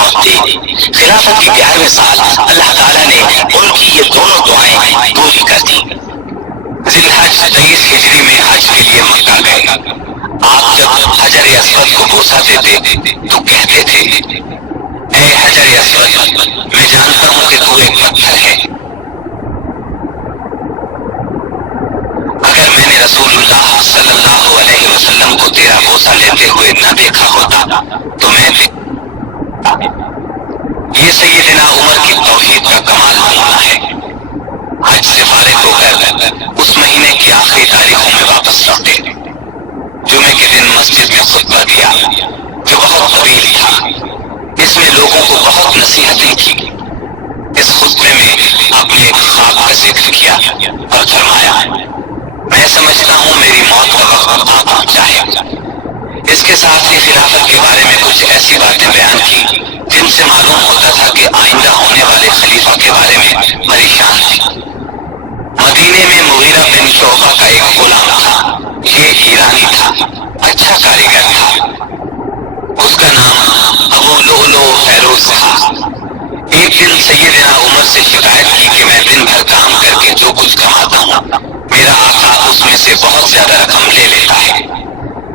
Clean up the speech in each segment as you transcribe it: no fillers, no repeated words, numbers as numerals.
موت دی۔ خلافت کے 11ویں سال اللہ تعالیٰ نے ان کی یہ دونوں دعائیں پوری کر دی۔ ذی الحج 23 ہجری میں حج کے لیے مکہ گئے۔ آپ جب حجر اسود کو بوسہ دیتے تو کہتے تھے، اے حجر اسود، میں جانتا ہوں کہ تو ایک پتھر ہے، اگر میں نے رسول اللہ صلی اللہ علیہ وسلم کو تیرا بوسہ لیتے ہوئے نہ دیکھا ہوتا تو میں یہ سیدنا عمر کی توحید کا کمال نمونہ ہے۔ حج سے فارغ ہو کر اس مہینے کی آخری تاریخوں میں واپس لوٹے۔ جمعے کے دن مسجد میں خطبہ دیا جو بہت طویل تھا۔ اس میں لوگوں کو بہت نصیحتیں کی۔ اس خطبے میں آپ نے ایک خواب کا ذکر کیا اور فرمایا، میں سمجھتا ہوں میری موت کا وقت آ پہنچا ہے۔ اس کے ساتھ ہی خلافت کے بارے میں کچھ ایسی باتیں بیان کی جن سے معلوم ہوتا تھا کہ آئندہ ہونے والے خلیفہ کے بارے میں پریشان تھی۔ مدینے میں مغیرہ بن شعبہ کا ایک غلام تھا، یہ ایرانی تھا، اچھا کاریگر تھا۔ اس کا نام ابو لؤلؤ فیروز تھا۔ ایک دن سیدنا عمر سے شکایت کی کہ میں دن بھر کام کر کے جو کچھ کماتا ہوں میرا آقا اس میں سے بہت زیادہ رقم لے لیتا ہے،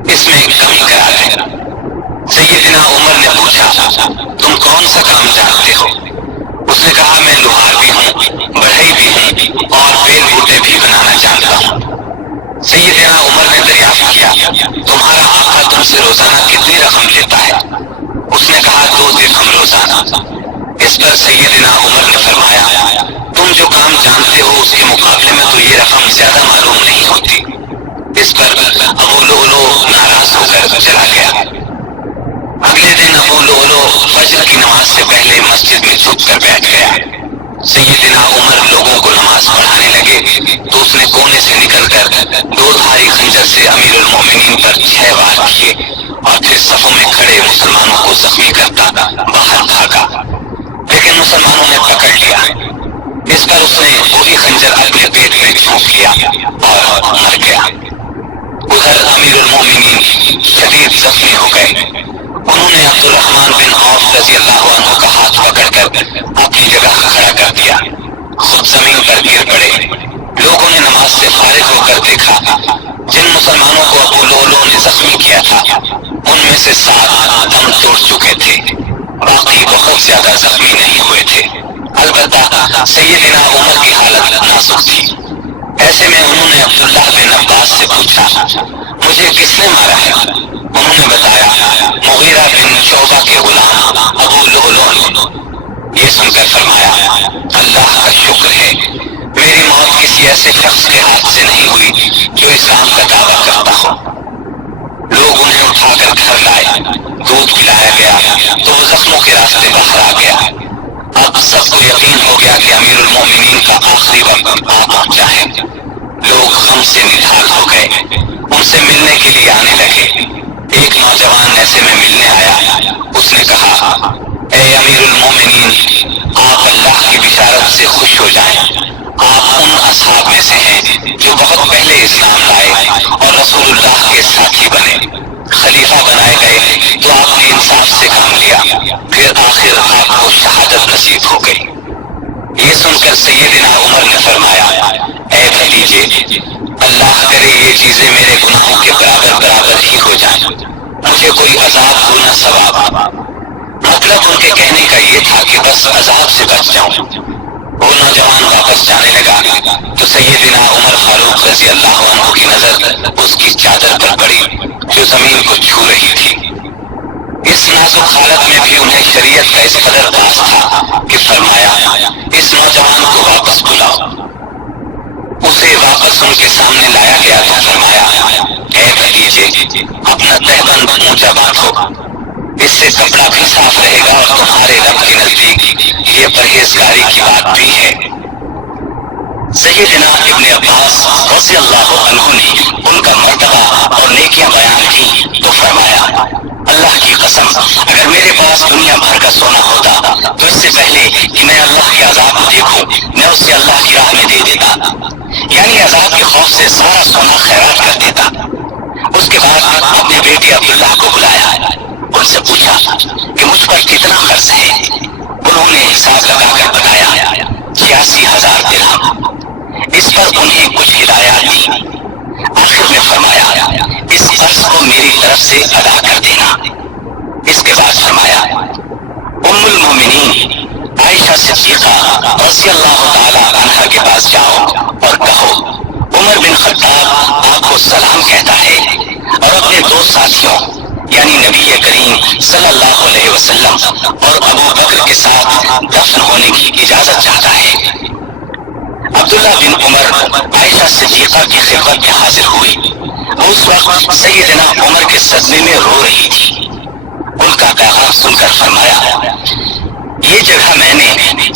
اس میں کمی کرا دے۔ سیدنا عمر نے پوچھا، تم کون سا کام جانتے ہو؟ اس نے کہا، میں لوہار بھی ہوں، بڑھئی بھی ہوں اور بیل بوٹے بھی بنانا جانتا ہوں۔ سیدنا عمر نے دریافت کیا، تمہارا آقا تم سے روزانہ کتنی رقم لیتا ہے؟ اس نے کہا، 2 درہم روزانہ۔ اس پر سیدنا عمر نے فرمایا، تم جو کام جانتے ہو اس کے مقابلے میں تو یہ رقم زیادہ معلوم نہیں ہوتی۔ اس پر ابو لؤلؤ ناراض ہو کر چلا گیا۔ اگلے دن ابو لؤلؤ فجر کی نماز سے پہلے مسجد میں چھپ کر بیٹھ گیا۔ سیدنا عمر لوگوں کو نماز پڑھانے لگے تو اس نے کونے سے نکل کر 2 دھاری خنجر سے امیر المومنین پر 6 وار کیے اور پھر صفوں میں کھڑے مسلمانوں کو زخمی کرتا باہر بھاگا، لیکن مسلمانوں نے پکڑ لیا۔ اس پر اس نے وہی خنجر اپنے پیٹ میں جھونک لیا اور مر گیا۔ ادھر امیر المومنین شدید زخمی ہو گئے۔ انہوں نے عبد الرحمن بن عوف رضی اللہ عنہ کا ہاتھ پکڑ کر اپنی جگہ کھڑا کر دیا، خود زمین پر گر پڑے۔ لوگوں نے نماز سے فارغ ہو کر دیکھا، جن مسلمانوں کو ابو لؤلؤ نے زخمی کیا تھا ان میں سے 7 دم توڑ چکے تھے، باقی بہت زیادہ زخمی نہیں ہوئے تھے۔ البتہ سیدنا عمر کی حالت نازک تھی۔ ایسے میں انہوں نے عبداللہ بن عباس سے پوچھا، مجھے کس نے مارا ہے؟ انہوں نے بتایا، مغیرہ بن شعبہ کے غلام ابو لؤلؤ نے۔ یہ سن کر فرمایا، اللہ کا شکر ہے میری موت کسی ایسے شخص کے ہاتھ سے نہیں ہوئی جو اسلام کا دعویٰ کرتا ہو۔ لوگ انہیں اٹھا کر گھر لائے، دودھ پلایا گیا تو وہ زخموں کے راستے باہر آ گیا۔ اب سب کو یقین ہو گیا کہ امیر المومنین کا آخری وقت آ پہنچا ہے۔ لوگ غم سے نڈھال ہو گئے، ان سے ملنے کے لیے آنے لگے۔ ایک نوجوان ایسے میں ملنے آیا، اس نے کہا، اے امیر المومنین، آپ اللہ کی بشارت سے خوش ہو جائیں۔ آپ ان اصحاب میں سے ہیں جو بہت پہلے اسلام لائے اور رسول اللہ کے ساتھی بنے۔ خلیفہ بنائے گئے تو آپ نے انصاف سے کام لیا، پھر آخر آپ کو شہادت نصیب ہو گئی۔ یہ سن کر سیدنا عمر نے فرمایا، اے بھتیجے، اللہ کرے یہ چیزیں میرے گناہوں کے برابر برابر ہی ہو جائیں، مجھے کوئی عذاب ہو نہ ثواب۔ مطلب ان کے کہنے کا یہ تھا کہ بس عذاب سے بچ جاؤں۔ وہ نوجوان واپس جانے لگا تو سیدنا عمر فاروق رضی اللہ عنہ کی نظر اس کی چادر پر پڑی جو زمین کو چھو رہی تھی۔ اس نازک حالت میں بھی انہیں شریعت کا اس قدر پاس تھا کہ فرمایا، اس نوجوان کو واپس بلاؤ۔ اسے واپس ان کے سامنے لایا گیا تو فرمایا، اے بھتیجے، اپنا تہبند اونچا باندھو، اس سے کپڑا بھی صاف رہے گا اور تمہارے رب کے نزدیک یہ پرہیزگاری کی بات بھی ہے۔ سیدنا ابن عباس رضی اللہ عنہ نے ان کا مرتبہ اور نیکیاں بیان کی تو فرمایا، اللہ کی قسم، اگر میرے پاس دنیا بھر کا سونا ہوتا تو اس سے پہلے کہ میں اللہ کے عذاب دیکھوں میں اسے اللہ کی راہ میں دے دیتا، یعنی عذاب کے خوف سے سارا سونا خیرات کر دیتا۔ اس کے بعد اپنے بیٹے عبداللہ کو بلایا، سے پوچھا کہ مجھ پر کتنا قرض ہے؟ انہوں نے حساب لگا کر بتایا 86,000 درہم۔ اس پر انہیں کچھ ہدایات دی۔ آخر میں فرمایا اس قرض کو میری طرف سے ادا کر دینا۔ اس کے بعد فرمایا ام المومنین عائشہ صدیقہ رضی اللہ تعالی عنہا کے پاس جاؤ اور کہو عمر بن خطاب آپ کو سلام کہتا ہے اور اپنے دو ساتھیوں یعنی نبی کریم صلی اللہ علیہ وسلم اور ابو بکر کے ساتھ دفن ہونے کی اجازت چاہتا ہے۔ عبداللہ بن عمر عائشہ صدیقہ کی خدمت میں حاضر ہوئی۔ وہ اس وقت سیدنا عمر کے صدمے میں رو رہی تھی۔ ان کا پیغام سن کر فرمایا یہ جگہ میں نے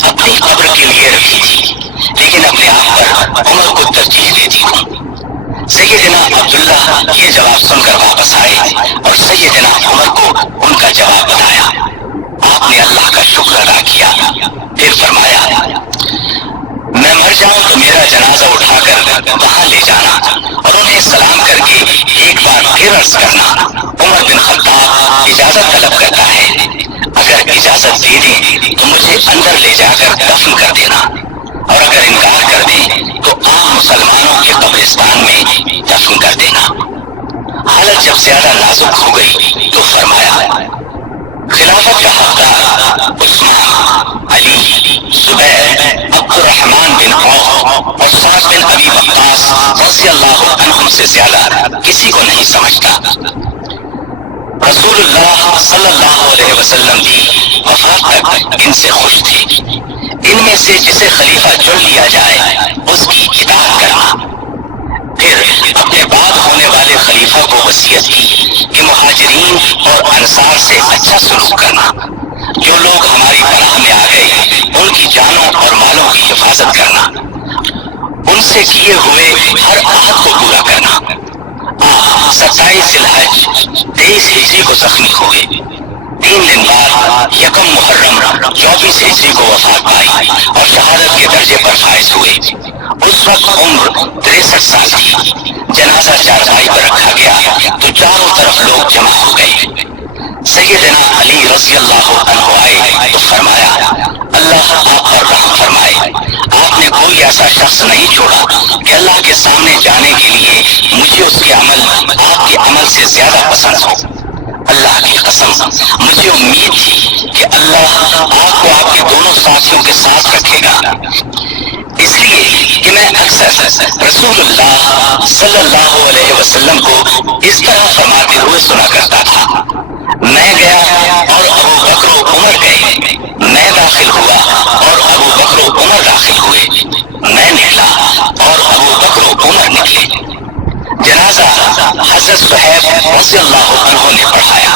اپنی قبر کے لیے رکھی تھی لیکن اپنے آپ پر عمر کو ترجیح دیتی ہوں۔ سیدنا عبداللہ یہ جواب سن کر واپس آئے اور سیدنا عمر کو ان کا جواب بتایا۔ آپ نے اللہ کا شکر ادا کیا، پھر فرمایا میں مر جاؤں تو میرا جنازہ اٹھا کر وہاں لے جانا اور انہیں سلام کر کے ایک بار پھر عرض کرنا عمر بن خطاب اجازت طلب کرتا ہے، اگر اجازت دے دیں تو مجھے اندر لے جا کر دفن کر دینا اور اگر انکار کر دیں تو عام مسلمانوں کے قبرستان میں دفن کر دینا۔ حالت جب زیادہ نازک ہو گئی تو فرمایا خلافت کا حقدار عثمان، علی، زبیر، عبد الرحمن بن عوف اور سعد بن ابی وقاص رضی اللہ عنہم سے زیادہ کسی کو نہیں سمجھتا۔ رسول اللہ صلی اللہ علیہ وسلم بھی وفات تک ان سے خوش تھے۔ ان میں سے جسے خلیفہ چن لیا جائے اس کی اطاعت کرنا۔ پھر اپنے بعد ہونے والے خلیفہ کو وصیت کی کہ مہاجرین اور انصار سے اچھا سلوک کرنا، جو لوگ ہماری پناہ میں آ گئے ان کی جانوں اور مالوں کی حفاظت کرنا، ان سے کیے ہوئے ہر عہد کو پورا کرنا۔ آپ 27 ذی الحج 23 ہجری کو زخمی ہوئے۔ 3 دن بعد یکم محرم 24 ہجری کو وفات پائی اور شہادت کے درجے پر فائز ہوئے۔ اس وقت عمر 63 سال تھی۔ جنازہ چارپائی پر رکھا گیا تو چاروں طرف لوگ جمع ہو گئے۔ سیدنا علی رضی اللہ عنہ آئے تو فرمایا اللہ آپ پر رحم فرمائے، آپ نے کوئی ایسا شخص نہیں چھوڑا کہ اللہ کے سامنے جانے کے لیے مجھے اس کے عمل آپ کے عمل سے زیادہ پسند ہو۔ اللہ کی قسم مجھے امید تھی کہ اللہ آپ کو آپ کے دونوں ساتھیوں کے ساتھ رکھے گا، اس لیے کہ میں اکثر رسول اللہ صلی اللہ علیہ وسلم کو اس طرح فرماتے ہوئے سنا کرتا تھا میں گیا اور ابو بکر و عمر گئے، میں داخل ہوا اور ابو بکر و عمر داخل ہوئے، میں نکلا اور ابو بکر و عمر نکلے۔ جنازہ حضرت صہیب رضی اللہ عنہ نے پڑھایا۔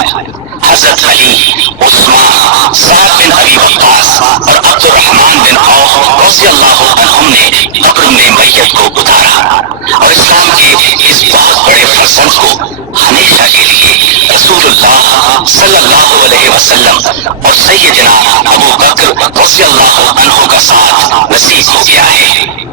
حضرت علی، عثمان، سعد بن ابی وقاص اور عبد الرحمن بن عوف رضی اللہ عنہم نے قبر میں میت کو اتارا اور اسلام کے اس بہت بڑے فرزند کو ہمیشہ کے لیے رسول اللہ صلی اللہ علیہ وسلم اور سیدنا ابو بکر رضی اللہ عنہ کا ساتھ نصیب ہو گیا ہے۔